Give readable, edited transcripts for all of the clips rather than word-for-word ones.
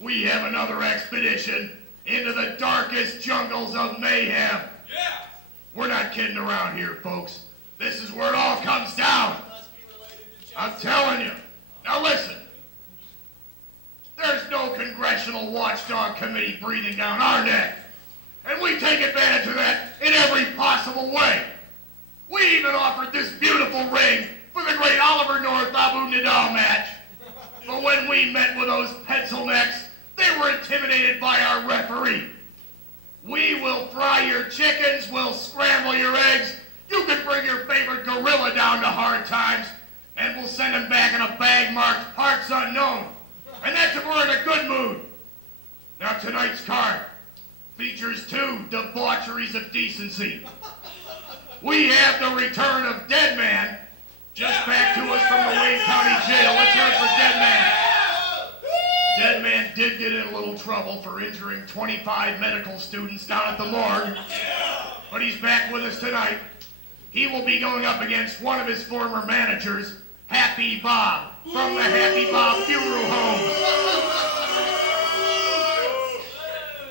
we have another expedition into the darkest jungles of mayhem. Yeah! We're not kidding around here, folks. This is where it all comes down. I'm telling you. Now listen. There's no congressional watchdog committee breathing down our neck. And we take advantage of that in every possible way. We even offered this beautiful ring for the great Oliver North Abu Nidal match. But when we met with those pencil necks, they were intimidated by our referee. We will fry your chickens, we'll scramble your eggs, you can bring your favorite gorilla down to hard times, and we'll send him back in a bag marked Parts Unknown. And that's if we're in a good mood. Now tonight's card features 2 debaucheries of decency. We have the return of Dead Man, just back to us from the Wayne County Jail. Let's hear it for Dead Man. Dead Man did get in a little trouble for injuring 25 medical students down at the morgue, but he's back with us tonight. He will be going up against one of his former managers, Happy Bob, from the Happy Bob Funeral Home.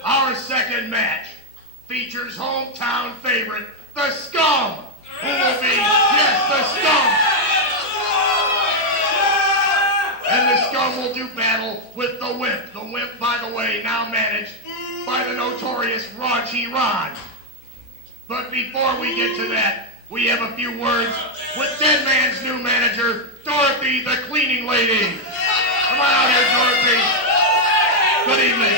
Our second match features hometown favorite, the Scum, who will be, yes, the Scum. And the Scum will do battle with the Wimp. The Wimp, by the way, now managed by the notorious Raunchy Ron. But before we get to that, we have a few words with Dead Man's new manager, Dorothy, the cleaning lady. Come on out here, Dorothy. Good evening.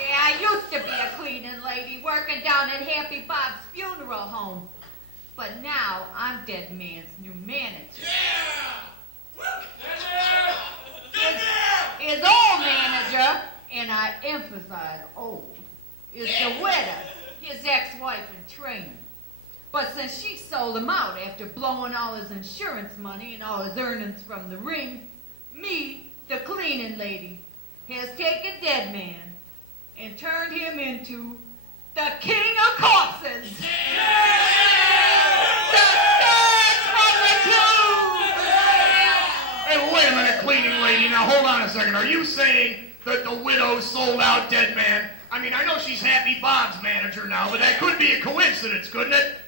Yeah, I used to be a cleaning lady working down at Happy Bob's funeral home. But now I'm Dead Man's new manager. His old manager, and I emphasize old, is the widow, his ex-wife in training. But since she sold him out after blowing all his insurance money and all his earnings from the ring, me, the cleaning lady, has taken Dead Man and turned him into the King of Corpses. The Scourge from the Tube. Hey, wait a minute, cleaning lady. Now, hold on a second. Are you saying that the widow sold out Dead Man? I mean, I know she's Happy Bob's manager now, but that could be a coincidence, couldn't it?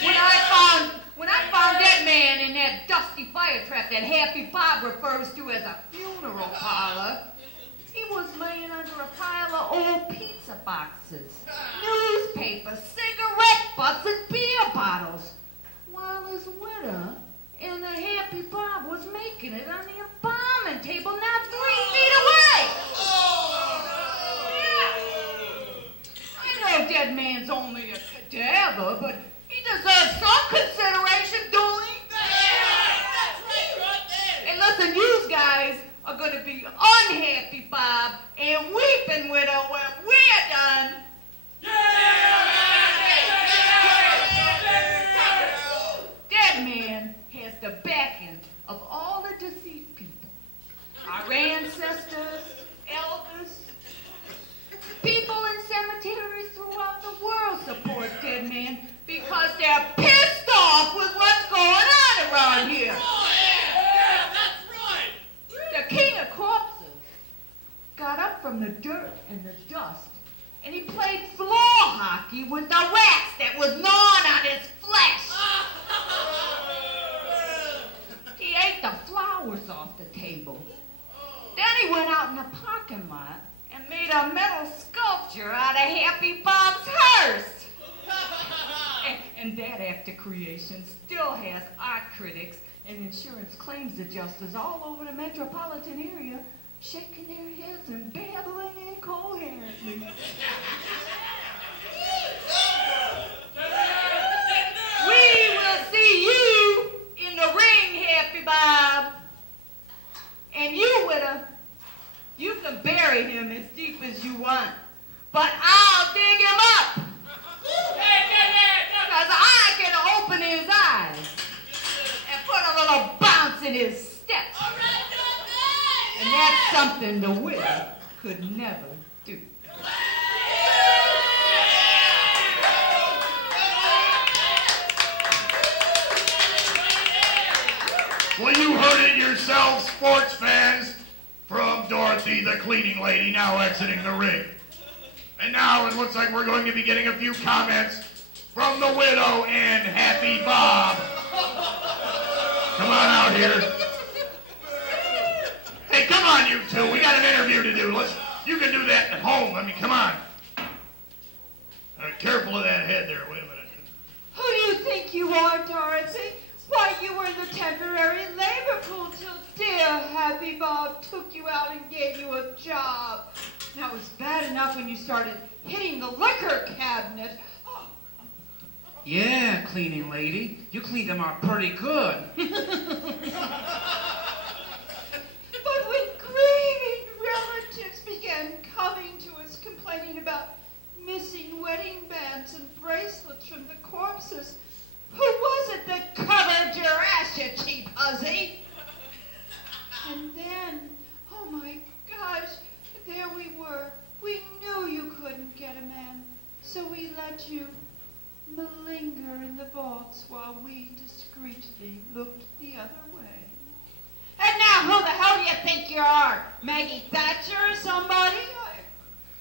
When I found Dead Man in that dusty fire trap that Happy Bob refers to as a funeral parlor, he was laying under a pile of old pizza boxes, newspapers, cigarette butts, and beer bottles, while his widow and the Happy Bob was making it on the embalming table not 3 feet away. Yeah. I know Dead Man's only a cadaver, but he deserves some consideration, don't he? And listen, you guys are going to be unhappy, Bob, and weeping widow when we're done. Dead Man has the backing of all the deceased people. Our ancestors, elders, people in cemeteries throughout the world support Dead Man because they're pissed off with what's going on around here. Yeah, that's right. The King of Corpses got up from the dirt and the dust, and he played floor hockey with the rats that was gnawing on his flesh. He ate the flowers off the table. Then he went out in the parking lot and made a metal sculpture out of Happy Bob's hearse. And that act of creation still has art critics and insurance claims adjusters all over the metropolitan area shaking their heads and babbling incoherently. We will see you in the ring, Happy Bob. And you, widow, you can bury him as deep as you want, but I'll dig him up. Because I can open his eyes and put a little bounce in his step. And that's something the widow could never do. Well, you heard it yourselves, sports fans, from Dorothy. Dorothy, the cleaning lady, now exiting the ring. And now it looks like we're going to be getting a few comments from the widow and Happy Bob. Come on out here. Hey, come on, you two. We got an interview to do. You can do that at home. I mean, come on. Careful of that head there. Wait a minute. Who do you think you are, Dorothy? Why, you were in the temporary labor pool till dear Happy Bob took you out and gave you a job. Now, it was bad enough when you started hitting the liquor cabinet. Oh. Yeah, cleaning lady. You cleaned them out pretty good. But when grieving relatives began coming to us complaining about missing wedding bands and bracelets from the corpses, who was it that covered your ass, you cheap hussy? And then, oh my gosh, there we were. We knew you couldn't get a man, so we let you malinger in the vaults while we discreetly looked the other way. And now who the hell do you think you are? Maggie Thatcher or somebody?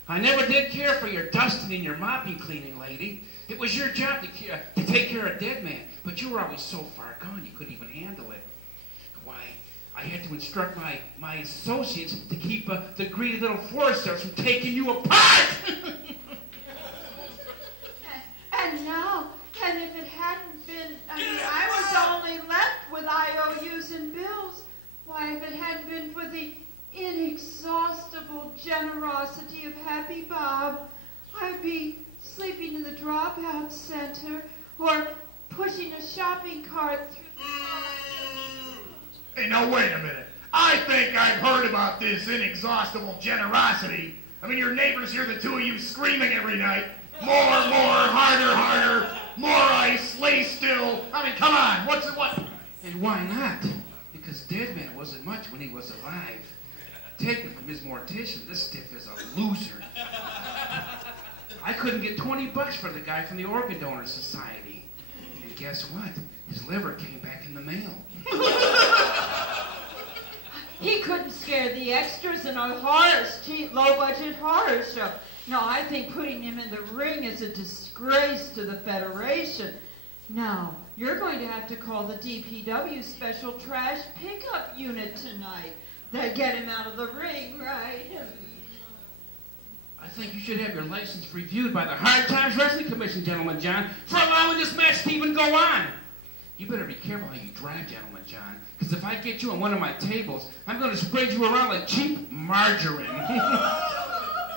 I never did care for your dusting and your mopping, cleaning lady. It was your job to take care of dead man, but you were always so far gone you couldn't even handle it. Why, I had to instruct my associates to keep the greedy little foresters from taking you apart. And now, and if it hadn't been, I was only left with IOUs and bills. Why, if it hadn't been for the inexhaustible generosity of Happy Bob, I'd be sleeping in the dropout center or pushing a shopping cart through the... Hey, now wait a minute. I think I've heard about this inexhaustible generosity. I mean, your neighbors hear the two of you screaming every night. More, harder, harder, more ice, lay still. I mean, come on, what? And why not? Because dead man wasn't much when he was alive. Taken from his mortician, this stiff is a loser. I couldn't get $20 for the guy from the Organ Donor Society. And guess what? His liver came back in the mail. He couldn't scare the extras in a cheap, low-budget horror show. No, I think putting him in the ring is a disgrace to the Federation. Now, you're going to have to call the DPW Special Trash Pickup Unit tonight. They'll get him out of the ring, right? I think you should have your license reviewed by the Hard Times Wrestling Commission, Gentleman John, for allowing this match to even go on. You better be careful how you drive, Gentleman John, because if I get you on one of my tables, I'm going to spread you around like cheap margarine.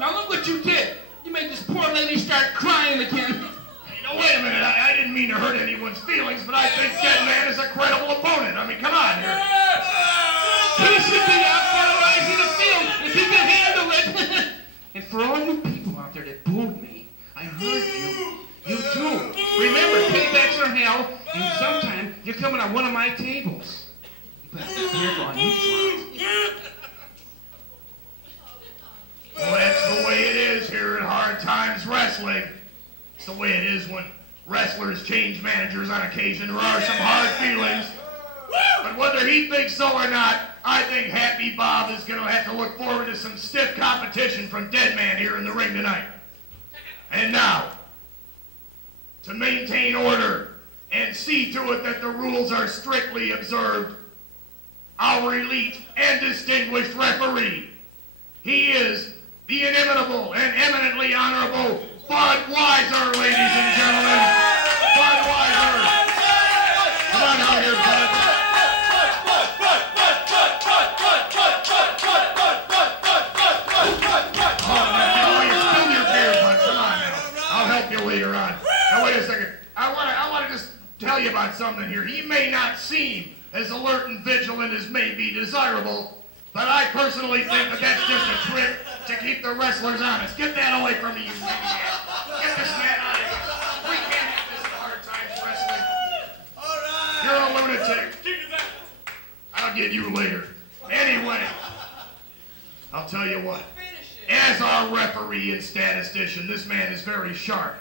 Now look what you did. You made this poor lady start crying again. Hey, now wait a minute. I didn't mean to hurt anyone's feelings, but I think Dead Man is a credible opponent. I mean, come on here. He should be out fertilizing the field if he can handle it. And for all you people out there that booed me, I heard you. You too. Remember, paybacks are hell, and sometime you're coming on one of my tables. You better be careful on you, Trump. Well, that's the way it is here at Hard Times Wrestling. It's the way it is when wrestlers change managers on occasion. There are some hard feelings. But whether he thinks so or not, I think Happy Bob is going to have to look forward to some stiff competition from Dead Man here in the ring tonight. And now, to maintain order and see to it that the rules are strictly observed, our elite and distinguished referee. He is the inimitable and eminently honorable Budweiser, ladies and gentlemen. Budweiser. Come on out here, Bud. Later on. Now wait a second. I want to just tell you about something here. He may not seem as alert and vigilant as may be desirable, but I personally think that that's just a trick to keep the wrestlers honest. Get that away from me, you maniac. Get this man out of here. We can't have this at Hard Times Wrestling. All right. You're a lunatic. I'll get you later. Anyway, I'll tell you what. As our referee and statistician, this man is very sharp.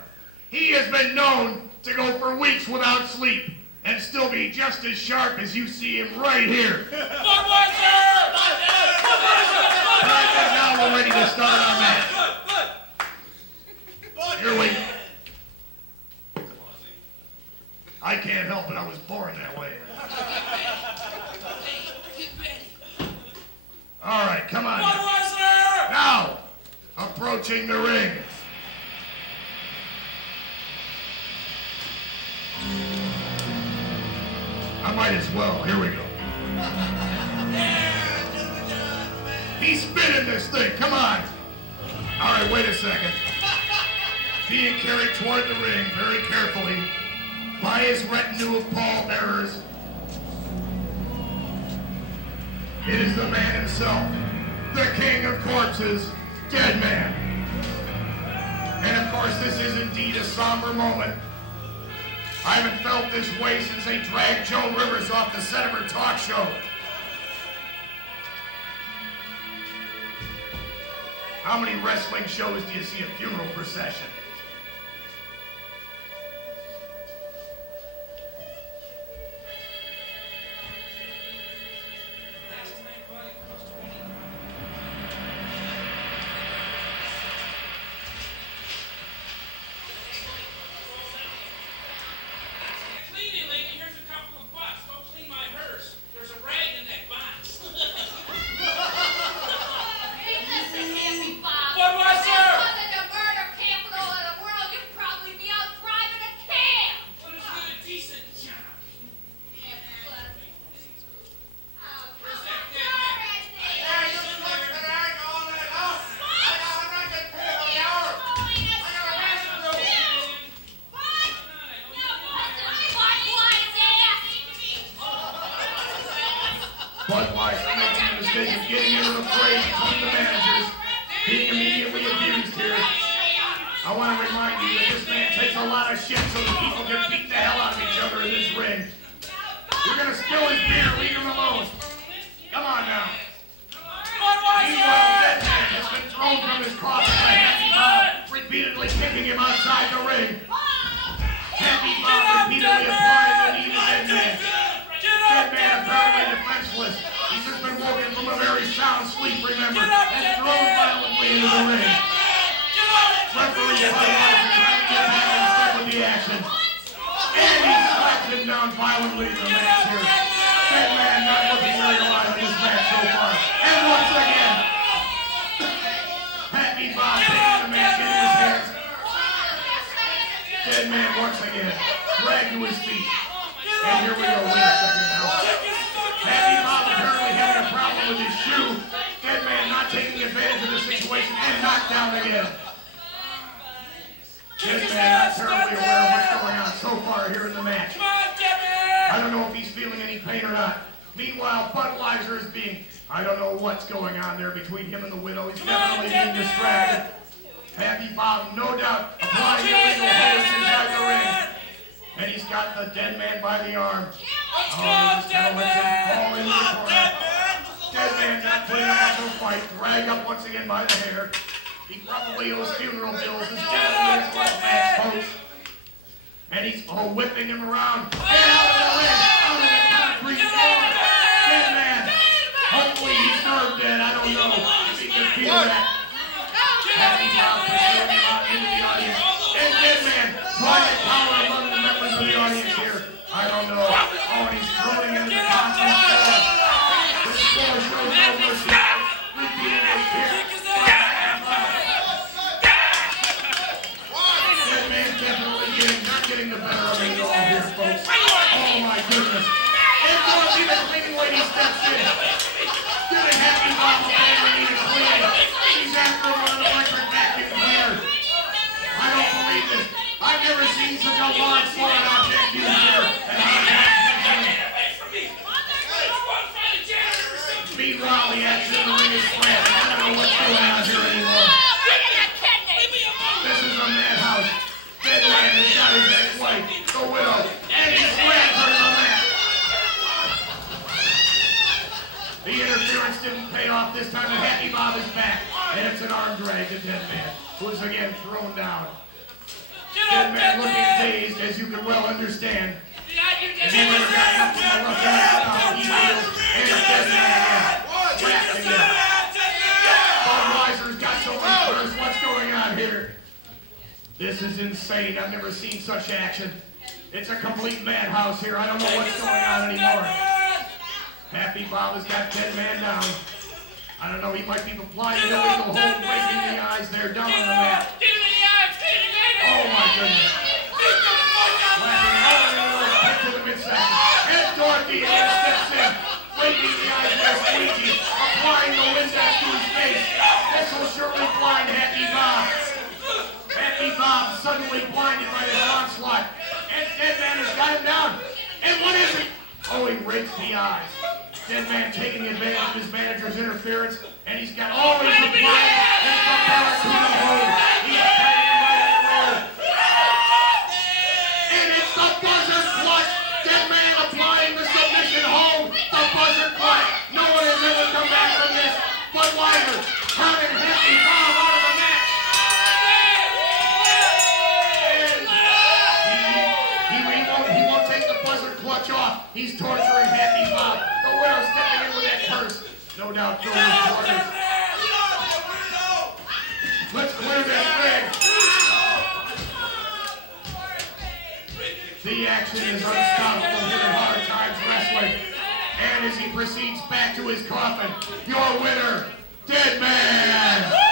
He has been known to go for weeks without sleep and still be just as sharp as you see him right here. Budweiser! to start our match. Here we... I can't help it. I was born that way. All right, come on. Now, approaching the ring. I might as well. Here we go. He's spinning this thing. Come on. All right, wait a second. Being carried toward the ring very carefully by his retinue of pallbearers. It is the man himself, the king of corpses, Dead Man. And of course, this is indeed a somber moment. I haven't felt this way since they dragged Joan Rivers off the set of her talk show. How many wrestling shows do you see a funeral procession? Budweiser's got This is insane. I've never seen such action. It's a complete madhouse here. I don't know what's going on anymore. Happy Bob has got Dead Man down. I don't know, he might be applying an illegal hold, breaking the eyes there down on the mat. Oh my goodness. Laughing out in the little pit to the midsection. And Dorothy steps in, breaking the eyes with a squeegee, applying the Windex to his face. This will surely blind Happy Bob. Happy Bob suddenly blinded by this onslaught. And Dead Man has got him down. And what is it? Oh, he rakes the eyes. Dead Man taking advantage of his manager's interference, and he's got all his applied and prepared to the hole. He's fighting him right in the road. And it's the buzzer clutch. Dead Man applying the submission hold. The buzzer clutch. No one has ever come back from this but Liger. Turning Happy Bob out of the match. And he won't take the buzzer clutch off. He's torturing Happy Bob. The winner stepping in with that purse. No doubt throwing his quarters. Let's clear this ring. The action is unstoppable here at Hard Times Wrestling. And as he proceeds back to his coffin, your winner, Dead Man.